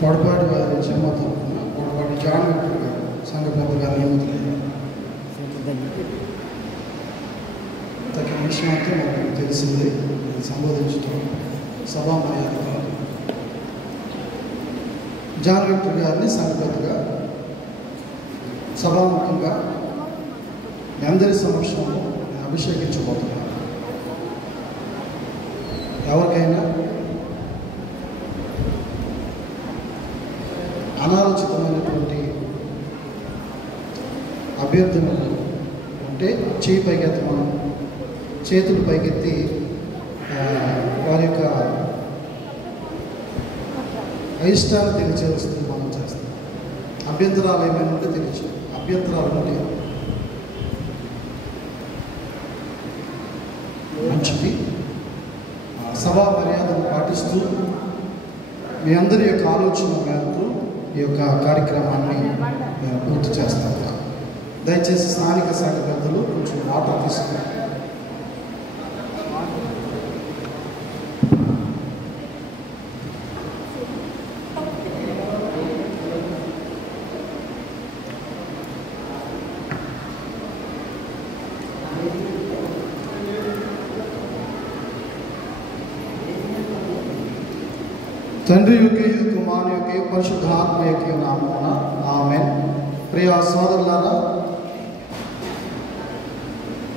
పొడపాటి గారి సినిమా తరఫున Podapati John Victor గారు సంఘ పెద్ద గారు నియమితులయ్యారు. తగిన విషయం అంతా మనకు తెలిసింది. సంబోధించడం సభా మర్యాద కాదు. జాన్ విక్టర్ గారిని సంఘ పెద్దగా సభాముఖంగా మీ అందరి సమక్షంలో నేను అభిషేకించబోతున్నాను. ఎవరికైనా అనాలోచితమైనటువంటి అభ్యర్థనలు ఉంటే చేయి పైకెత్తమని, చేతులు పైకెత్తి వారి యొక్క అయిష్టాన్ని తెలియచేస్తుంది. మనం చేస్తాం. అభ్యంతరాలు ఏమైనా ఉంటే తెలియచు. అభ్యంతరాలు ఉంటే మంచిది. సభా మర్యాదను పాటిస్తూ మీ అందరి యొక్క ఆలోచన మేరకు ఈ యొక్క కార్యక్రమాన్ని పూర్తి చేస్తాను. దయచేసి స్థానిక శాఖ పెద్దలు కొంచెం వాటర్ తీసుకున్నారు. తండ్రి యొక్కయు కుమారుని యొక్కయు పరిశుద్ధాత్మ యొక్కయు నామమున ఆమేన్. ప్రియ సోదరులారా,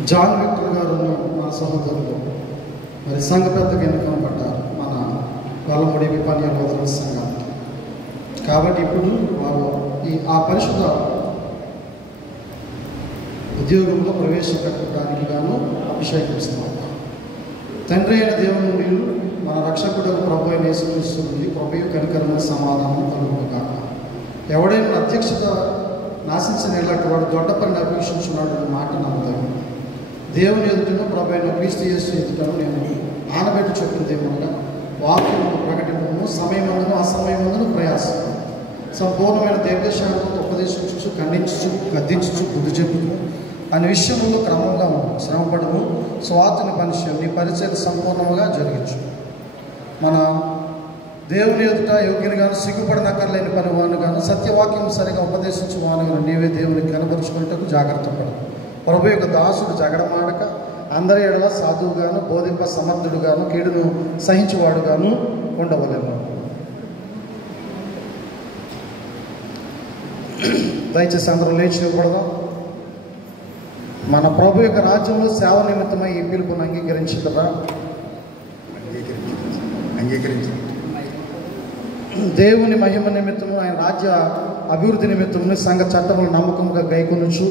జాన్ విక్టర్ గారు మన సహోదరులు మరి సంఘ పెద్దగా ఎన్నుకొనబడ్డారు మన గొల్లమూడి విపన్య లోతుల సంఘానికి. కాబట్టి ఇప్పుడు వారు ఆ పరిశుద్ధ ఉద్యోగంలో ప్రవేశపెట్టడానికి గాను అభిషేకిస్తున్నారు. తండ్రి అయిన దేవుని నుండి మన రక్షకుడు ప్రభు అయిన యేసుక్రీస్తు నుండి కృపయు కనికరము సమాధానం కలుగుగాక. ఎవడైనా అధ్యక్షత నాశించిన ఇలాంటి వాడు దొడ్డ పనిని అపేక్షించున్నాడు అనే మాట నమ్ముతాను. దేవుని ఎదుటను ప్రభు అయిన క్రీస్తు యేసు ఎదుటను నేను ఆనబెట్టి చెప్పింది ఏమనగా, వాక్యమును ప్రకటించను, సమయమందును అసమయమందును ప్రయాసం, సంపూర్ణమైన దీర్ఘశాంతంతో ఉపదేశించు, ఖండించు, గద్దించు, బుద్ధి చెప్పును అనే విషయంలో క్రమంగా శ్రమపడము, స్వార్థని పనిచేయు, నీ పరిచయం సంపూర్ణంగా జరిగించు. మన దేవుని ఎదుట యోగ్యునిగాను, సిగ్గుపడనక్కర్లేని పని వానుగాను, సత్యవాక్యం సరిగా ఉపదేశించు వానుగాను నీవే దేవునికి కనబరుచుకున్నట్టుకు జాగ్రత్త పడు. ప్రభు యొక్క దాసుడు జగడమాడక అందరి ఎడల సాధువుగాను, బోధింప సమర్థుడుగాను, కీడును సహించువాడుగాను ఉండవలెను. దయచేసి అందరూ లేచి నిలబడదాం. మన ప్రభు యొక్క రాజ్యంలో సేవ నిమిత్తమై ఈ పిలుపును అంగీకరించిందరా? దేవుని మహిమ నిమిత్తము, ఆయన రాజ్య అభివృద్ధి నిమిత్తము సంఘ చట్టములు నమ్మకంగా గైకొనుచు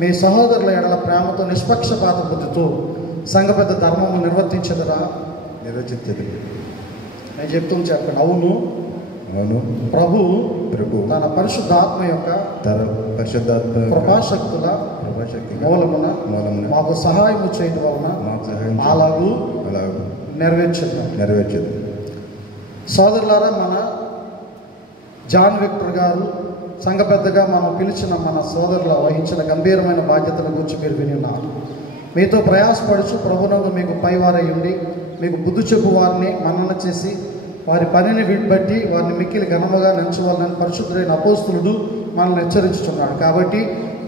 మీ సహోదరుల ఎడల ప్రేమతో నిష్పక్షపాత బుద్ధితో సంఘ పెద్ద ధర్మము నిర్వర్తించదరా? నేను చెప్తుంది చెప్పండి. అవును అవును. ప్రభు తన పరిశుద్ధాత్మ యొక్క కృపాశక్తుల మూలమున మాకు సహాయము చేయడం వలన అలాగూ నెరవేర్చదు. సోదరులారా, మన జాన్ విక్టర్ గారు సంఘ పెద్దగా మనం పిలిచిన మన సోదరుల వహించిన గంభీరమైన బాధ్యతల గురించి మీరు విని ఉన్నారు. మీతో ప్రయాసపడుచు ప్రభునందు మీకు పైవారై ఉండి మీకు బుద్ధి చెప్పు వారిని మన్నన చేసి వారి పనిని బట్టి వారిని మిక్కిలి ఘనముగా నిలిచవాలని పరిశుద్ధుడైన అపోస్తులుడు మనల్ని హెచ్చరించుతున్నాడు. కాబట్టి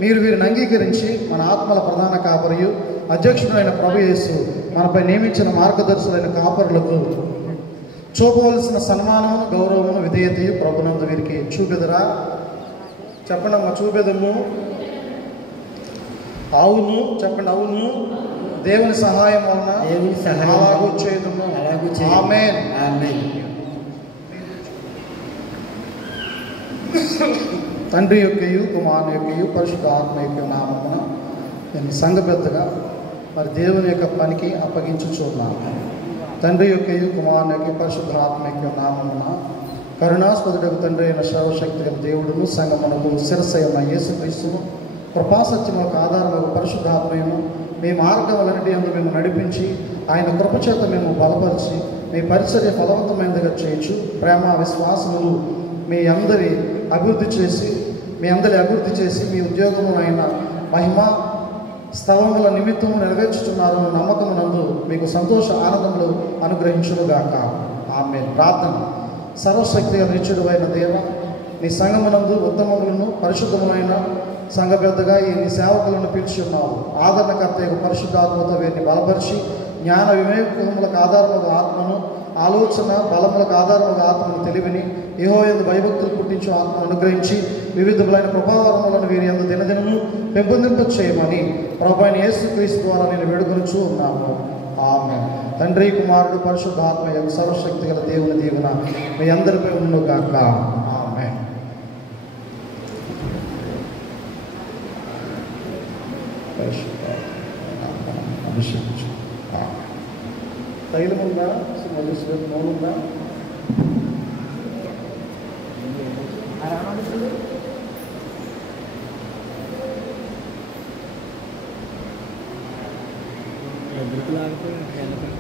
మీరు వీరిని అంగీకరించి మన ఆత్మల ప్రధాన కాపరియు అధ్యక్షుడైన ప్రభు యేసు మనపై నియమించిన మార్గదర్శులైన కాపరులకు చూపవలసిన సన్మానమును, గౌరవమును, విధేయతయు ప్రభునందు వీరికి చూపెదరా? చెప్పండి అమ్మ, చూపెదము. అవును చెప్పండి. అవును, దేవుని సహాయం వలన అలాగూ చేయదుము. ఆమేన్. తండ్రి యొక్కయు కుమారుని యొక్కయు పరిశుద్ధ ఆత్మ యొక్క నామమున నేను సంఘ పెద్దగా మరి దేవుని యొక్క పనికి అప్పగించుచున్నాను. తండ్రి యొక్కయు కుమారుని యొక్క పరిశుద్ధ ఆత్మ యొక్క నామమున కరుణాస్పదుడకు తండ్రి అయిన సర్వశక్తి గల దేవుడును సంఘమునకు శిరస్సైన యేసుక్రీస్తును కృపాసత్యములకు ఆధారములకు పరిశుద్ధాత్మయము మీ మార్గములన్నిటి యందు మేము నడిపించి ఆయన కృపచేత మేము బలపరిచి మీ పరిచర్య ఫలవంతమైనదిగా చేయొచ్చు. ప్రేమ విశ్వాసములు మీ అందరి అభివృద్ధి చేసి మీ ఉద్యోగము ఆయన మహిమ స్థవముల నిమిత్తము నెరవేర్చుచున్నారు నమ్మకమునందు మీకు సంతోష ఆనందములు అనుగ్రహించునుగాక. ఆమేన్. ప్రార్థన. సర్వశక్తి నిత్యుడు అయిన దేవ, నీ సంఘమునందు ఉత్తమములను పరిశుద్ధమైన సంఘ పెద్దగా ఈ నీ సేవకులను పిలిచి ఉన్నావు. ఆదరణకర్త యొక్క పరిశుద్ధాత్మతో వీరిని బలపరిచి జ్ఞాన వివేకములకు ఆధారముగా ఆత్మను, ఆలోచన బలములకు ఆధారముగా ఆత్మను తెలివిని, యెహోవాయందు భయభక్తులు పుట్టించు ఆత్మను అనుగ్రహించి వివిధములైన కృపావరములను వీరి యందు దినదినము పెంపొందింప చేయమని ప్రభువైన యేసుక్రీస్తు ద్వారా నేను వేడుకొనుచూ ఉన్నాను. ఆమేన్. తండ్రి, కుమారుడు, పరిశుద్ధాత్మ యొక్క సర్వశక్తి గల దేవుని దీవెన మీ అందరిపై ఉండును గాక. ఆమేన్. అభిషేకించు. తైలం ఉందా? మౌనుందా? ఎదురుకు లాగిపోయి